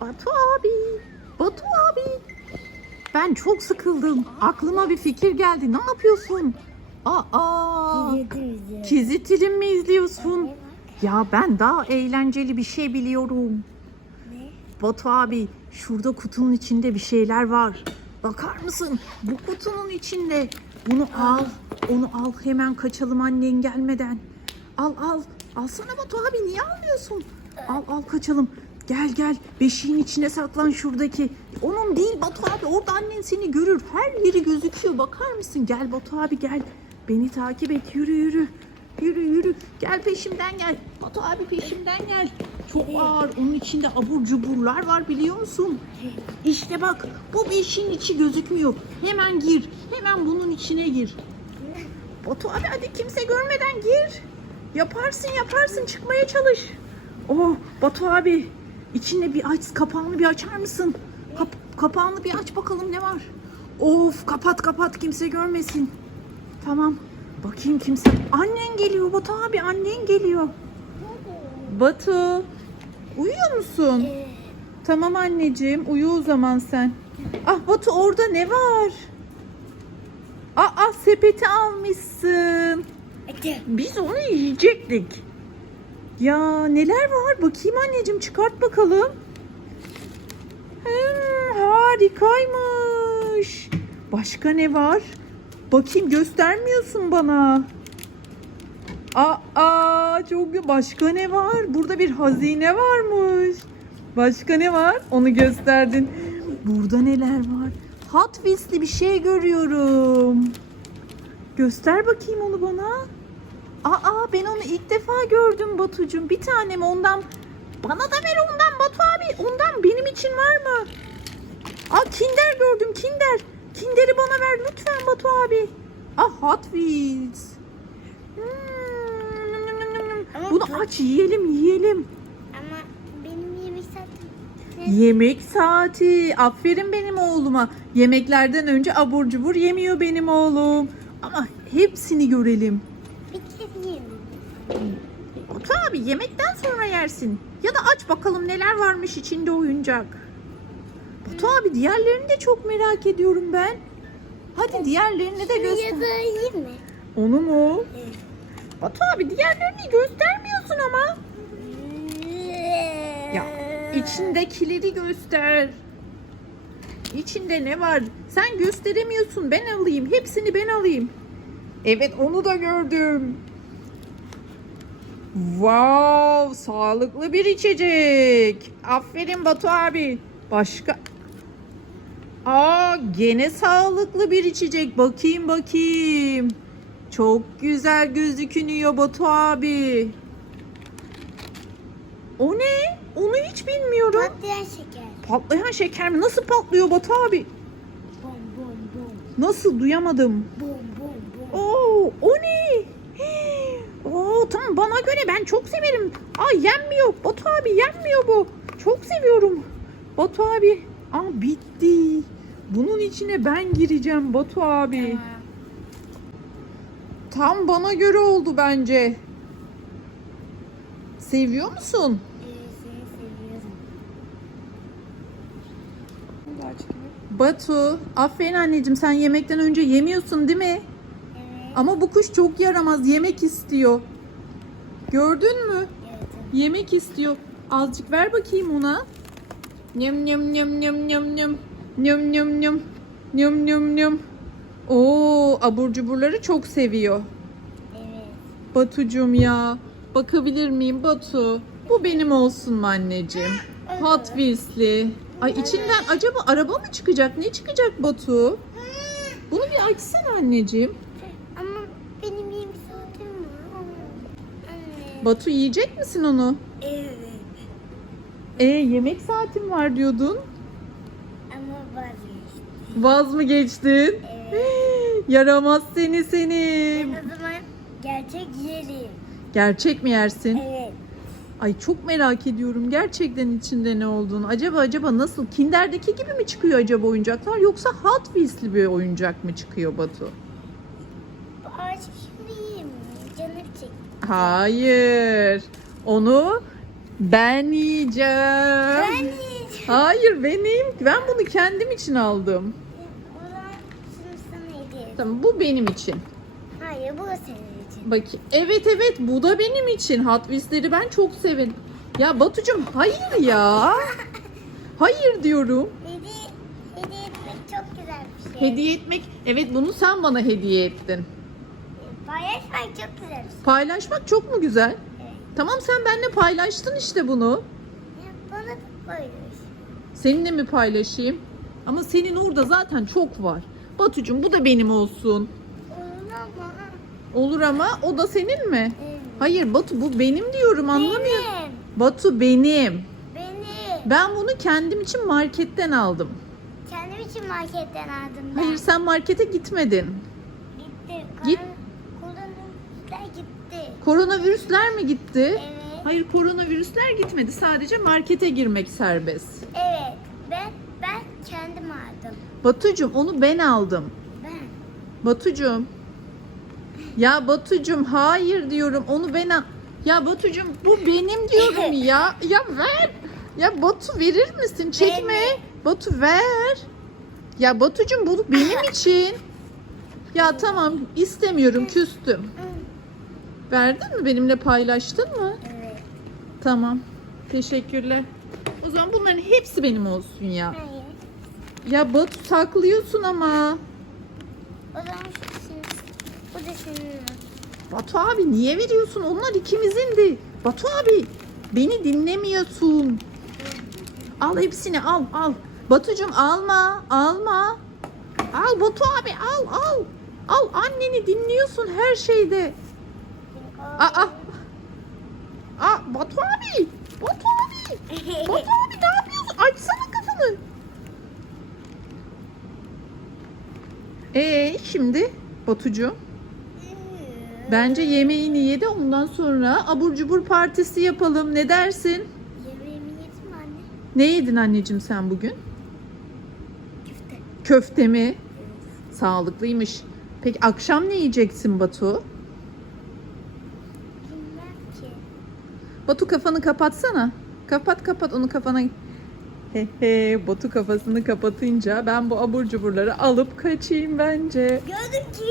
Batu abi. Batu abi. Ben çok sıkıldım. Aklıma bir fikir geldi. Ne yapıyorsun? Aa, Yedim Kizitirim mi izliyorsun? Ya ben daha eğlenceli bir şey biliyorum. Ne? Batu abi şurada kutunun içinde bir şeyler var. Bakar mısın? Bu kutunun içinde. Bunu al. Onu al hemen kaçalım annen gelmeden. Al al. Alsana Batu abi niye almıyorsun? Al al kaçalım. Gel gel beşiğin içine saklan şuradaki. Onun değil Batu abi orada annen seni görür. Her yeri gözüküyor bakar mısın? Gel Batu abi gel. Beni takip et yürü yürü. Yürü yürü. Gel peşimden gel. Batu abi peşimden gel. Çok ağır. Onun içinde abur cuburlar var biliyor musun? İşte bak bu beşin içi gözükmüyor. Hemen gir. Hemen bunun içine gir. Batu abi hadi kimse görmeden gir. Yaparsın yaparsın çıkmaya çalış. Oh Batu abi içinde bir aç kapağını bir açar mısın? Kap- kapağını bir aç bakalım ne var? Of kapat kapat kimse görmesin. Tamam. Bakayım kimse. Annen geliyor Batu abi annen geliyor. Batu uyuyor musun? Tamam anneciğim uyu o zaman sen. Ah Batu orada ne var? Aa sepeti almışsın. Biz onu yiyecektik. Ya neler var? Bakayım anneciğim çıkart bakalım. Hmm, harikaymış. Başka ne var? Bakayım göstermiyorsun bana. Aa çok başka ne var? Burada bir hazine varmış. Başka ne var? Onu gösterdin. Burada neler var? Hot Wheels'li bir şey görüyorum. Göster bakayım onu bana. Aa ben onu ilk defa gördüm Batucuğum. Bir tane mi ondan? Bana da ver ondan Batu abi. Ondan benim için var mı? Aa Kinder gördüm Kinder. Kinder'i bana ver lütfen Batu abi. Ah Hot Wheels. Hmm, Bunu bu- aç yiyelim yiyelim. Ama benim yemek saatim. Yemek saati. Aferin benim oğluma. Yemeklerden önce abur cubur yemiyor benim oğlum. Ama hepsini görelim. Batu abi yemekten sonra yersin. Ya da aç bakalım neler varmış içinde oyuncak. Batu abi diğerlerini de çok merak ediyorum ben. Hadi diğerlerini de göster. yiyeyim mi? Onu mu? Evet. Batu abi diğerlerini göstermiyorsun ama. Ya içindekileri göster. İçinde ne var? Sen gösteremiyorsun. Ben alayım. Hepsini ben alayım. Evet onu da gördüm. Wow, sağlıklı bir içecek. Aferin Batu abi. Başka? Aa, gene sağlıklı bir içecek. Bakayım bakayım. Çok güzel gözükünüyor Batu abi. O ne? Onu hiç bilmiyorum. Patlayan şeker. Patlayan şeker mi? Nasıl patlıyor Batu abi? Bom bom bom. Nasıl duyamadım. Bom bom bom. Oo, o ne? Tamam bana göre ben çok severim. Aa yenmiyor. Batu abi yenmiyor bu. Çok seviyorum. Batu abi. Aa bitti. Bunun içine ben gireceğim Batu abi. Tam bana göre oldu bence. Seviyor musun? Batu, aferin anneciğim sen yemekten önce yemiyorsun değil mi? Evet. Ama bu kuş çok yaramaz, yemek istiyor. Gördün mü? Evet. Yemek istiyor. Azıcık ver bakayım ona. Nyam nyam nyam nyam nyam nyam. Nyam nyam nyam. Nyam nyam nyam. Oo, abur cuburları çok seviyor. Evet. Batucum ya. Bakabilir miyim Batu? Bu benim olsun mu anneciğim? Hot Wheels'li. Ay içinden acaba araba mı çıkacak? Ne çıkacak Batu? Bunu bir açsana anneciğim. Batu yiyecek misin onu? Evet. E yemek saatim var diyordun. Ama vazgeçtim. Vaz mı geçtin? Evet. Yaramaz seni seni. Ben o zaman gerçek yerim. Gerçek mi yersin? Evet. Ay çok merak ediyorum gerçekten içinde ne olduğunu. Acaba acaba nasıl? Kinder'deki gibi mi çıkıyor acaba oyuncaklar yoksa Hot Wheels'li bir oyuncak mı çıkıyor Batu? Bu ağaç şimdi yiyeyim mi? Canım çekti. Hayır. Onu ben yiyeceğim. Ben yiyeceğim. Hayır benim. Ben bunu kendim için aldım. Tamam bu benim için. Hayır bu da senin için. Bakayım. Evet evet bu da benim için. Hot Wheels'leri ben çok severim. Ya Batucuğum hayır ya. Hayır diyorum. Hediye, hediye etmek çok güzel bir şey. Hediye etmek. Evet bunu sen bana hediye ettin. Paylaşmak çok güzel. Paylaşmak çok mu güzel? Evet. Tamam sen benimle paylaştın işte bunu. Bana da paylaş. Seninle mi paylaşayım? Ama senin orada zaten çok var. Batucuğum bu da benim olsun. Olur ama. Olur ama o da senin mi? Evet. Hayır Batu bu benim diyorum anlamıyor. Benim. Batu benim. Benim. Ben bunu kendim için marketten aldım. Kendim için marketten aldım ben. Hayır sen markete gitmedin. Gitti. Git. Koronavirüsler mi gitti? Evet. Hayır koronavirüsler gitmedi. Sadece markete girmek serbest. Evet. Ben ben kendim aldım. Batucuğum onu ben aldım. Ben. Batucuğum. Ya Batucuğum hayır diyorum onu ben al. Ya Batucuğum bu benim diyorum ya. Ya ver. Ya Batu verir misin? Çekme. Verme. Batu ver. Ya Batucuğum bu benim için. Ya tamam istemiyorum küstüm. Verdin mi benimle paylaştın mı? Evet. Tamam. Teşekkürler. O zaman bunların hepsi benim olsun ya. Hayır. Ya Batu saklıyorsun ama. O zaman şu senin. Bu da senin. Batu abi niye veriyorsun? Onlar ikimizindi. Batu abi beni dinlemiyorsun. Al hepsini al al. Batucuğum alma alma. Al Batu abi al al. Al anneni dinliyorsun her şeyde. Aa. Aa Batu abi. Batu abi. Batu abi ne yapıyorsun? Açsana kafanı. Ee şimdi Batucuğum bence yemeğini ye de ondan sonra abur cubur partisi yapalım. Ne dersin? Yemeğimi yedim anne. Ne yedin anneciğim sen bugün? Küfte. Köfte mi? Sağlıklıymış. Peki akşam ne yiyeceksin Batu? Bilmem ki. Batu kafanı kapatsana. Kapat kapat onu kafana. He he Batu kafasını kapatınca ben bu abur cuburları alıp kaçayım bence. Gördüm ki.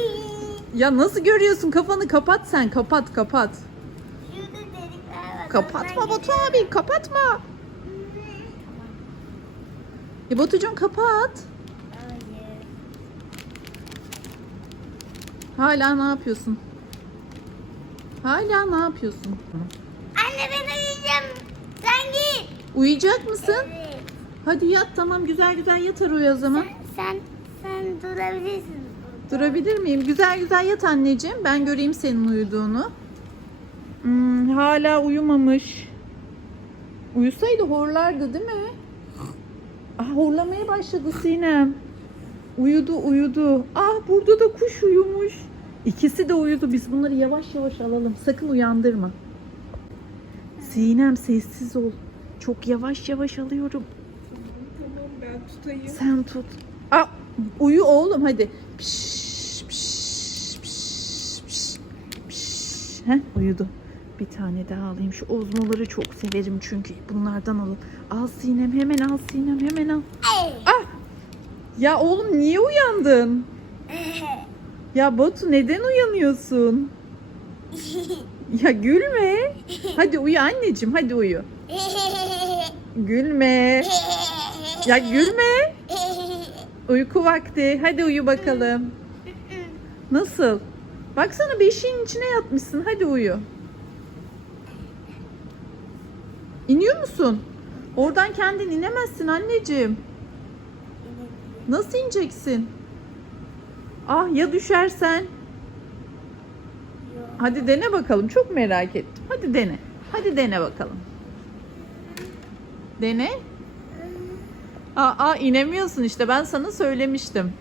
Ya nasıl görüyorsun? Kafanı kapat sen. Kapat kapat. Kapatma Batu abi kapatma. E Batucuğum kapat. Hayır. Hala ne yapıyorsun? Hala ne yapıyorsun? Anne ben uyuyacağım. Sen git. Uyuyacak mısın? Evet. Hadi yat tamam güzel güzel yatar uyu o zaman. Sen, sen durabilirsin. burada. Durabilir miyim? Güzel güzel yat anneciğim. Ben göreyim senin uyuduğunu. Hmm, hala uyumamış. Uyusaydı horlardı değil mi? Ah horlamaya başladı Sinem. Uyudu uyudu. Ah burada da kuş uyumuş. İkisi de uyudu. Biz bunları yavaş yavaş alalım. Sakın uyandırma. Sinem sessiz ol. Çok yavaş yavaş alıyorum. Tamam ben tutayım. Sen tut. Aa, uyu oğlum hadi. Piş, piş, piş, piş, piş. Heh, uyudu. Bir tane daha alayım. Şu ozmoları çok severim çünkü. Bunlardan alalım. Al Sinem hemen al Sinem hemen al. Ah! Ya oğlum niye uyandın? Ya Batu neden uyanıyorsun? Ya gülme. Hadi uyu anneciğim hadi uyu. Gülme. Ya gülme. Uyku vakti. Hadi uyu bakalım. Nasıl? Baksana beşiğin içine yatmışsın. Hadi uyu. İniyor musun? Oradan kendin inemezsin anneciğim. Nasıl ineceksin? Ah ya düşersen? Hadi dene bakalım. Çok merak ettim. Hadi dene. Hadi dene bakalım. Dene. Aa, aa inemiyorsun işte. Ben sana söylemiştim.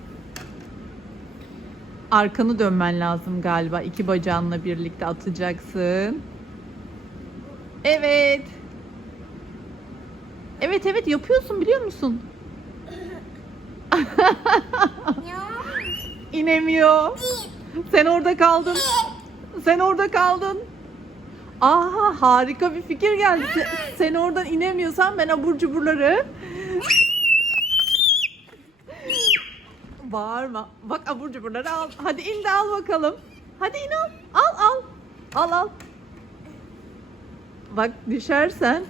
Arkanı dönmen lazım galiba. İki bacağınla birlikte atacaksın. Evet. Evet evet yapıyorsun biliyor musun? İnemiyor. Sen orada kaldın. Sen orada kaldın. Aha harika bir fikir geldi. Sen, sen oradan inemiyorsan ben abur cuburları. Bağırma. Bak abur cuburları al. Hadi in de al bakalım. Hadi in al. Al al. Al al. Bak düşersen.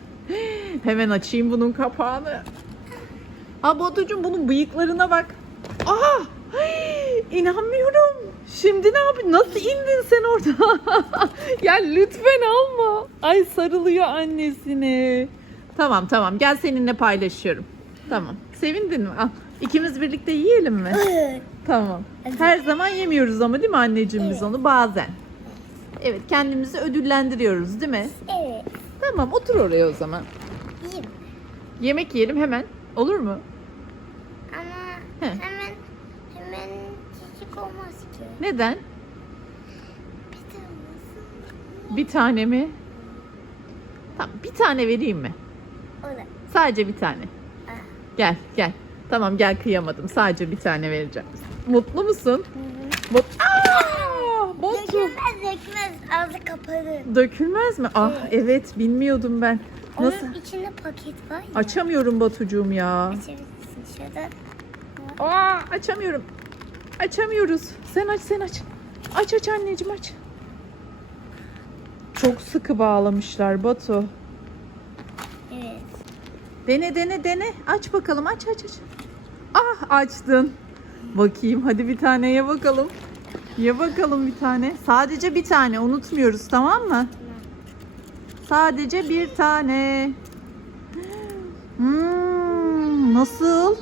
Hemen açayım bunun kapağını. Ha Batucuğum bunun bıyıklarına bak. Aha! Ay, İnanmıyorum. Şimdi ne yapıyorsun? Nasıl indin sen orada? ya lütfen alma. Ay sarılıyor annesine. Tamam tamam gel seninle paylaşıyorum. Tamam. Sevindin mi? Al. İkimiz birlikte yiyelim mi? Tamam. Her zaman yemiyoruz ama değil mi anneciğim biz onu bazen. Evet kendimizi ödüllendiriyoruz değil mi? Evet. Tamam otur oraya o zaman. İyiyim. Yemek yiyelim hemen. Olur mu? Ama He. hemen hemen çiçek olmaz ki. Neden? Bir tane mi? Tamam bir tane vereyim mi? O da. Sadece bir tane. Ah. Gel gel. Tamam gel kıyamadım. Sadece bir tane vereceğim. Mutlu musun? Mut Aa. Dökülmez dökülmez. Ağzı kapalı. Dökülmez mi? Ah evet bilmiyordum ben. Nasıl? Onun içinde paket var ya. Açamıyorum Batucuğum ya. Açabilirsin şurada. Aa açamıyorum. Açamıyoruz. Sen aç sen aç. Aç aç anneciğim aç. Çok sıkı bağlamışlar Batu. Evet. Dene dene dene. Aç bakalım aç aç aç. Ah açtın. Bakayım hadi bir tane ye bakalım. Ye bakalım bir tane. Sadece bir tane unutmuyoruz tamam mı? Sadece bir tane. Hmm, nasıl?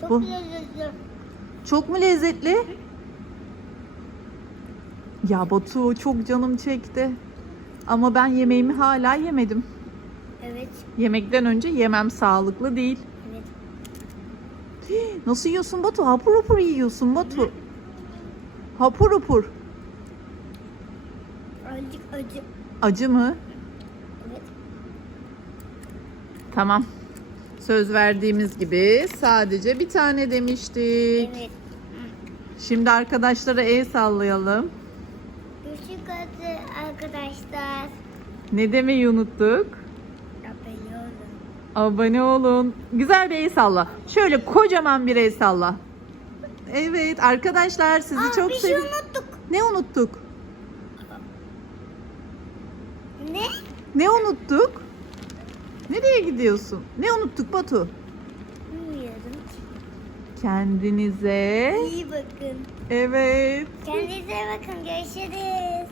Çok Bu- lezzetli. Çok mu lezzetli? Ya Batu çok canım çekti. Ama ben yemeğimi hala yemedim. Evet. Yemekten önce yemem sağlıklı değil. Evet. Nasıl yiyorsun Batu? Hapur hapur yiyorsun Batu. Hapur hapur. Azıcık acı. Acı mı? Evet. Tamam. Söz verdiğimiz gibi sadece bir tane demiştik. Evet. Şimdi arkadaşlara el sallayalım. Küçük adı arkadaşlar. Ne demeyi unuttuk? Abone olun. Abone olun. Güzel bir el salla. Şöyle kocaman bir el salla. Evet arkadaşlar sizi Aa, çok bir şey seviyorum. unuttuk. Ne unuttuk? Ne? Ne unuttuk? Nereye gidiyorsun? Ne unuttuk Batu? Kendinize İyi bakın. evet Kendinize bakın. Görüşürüz.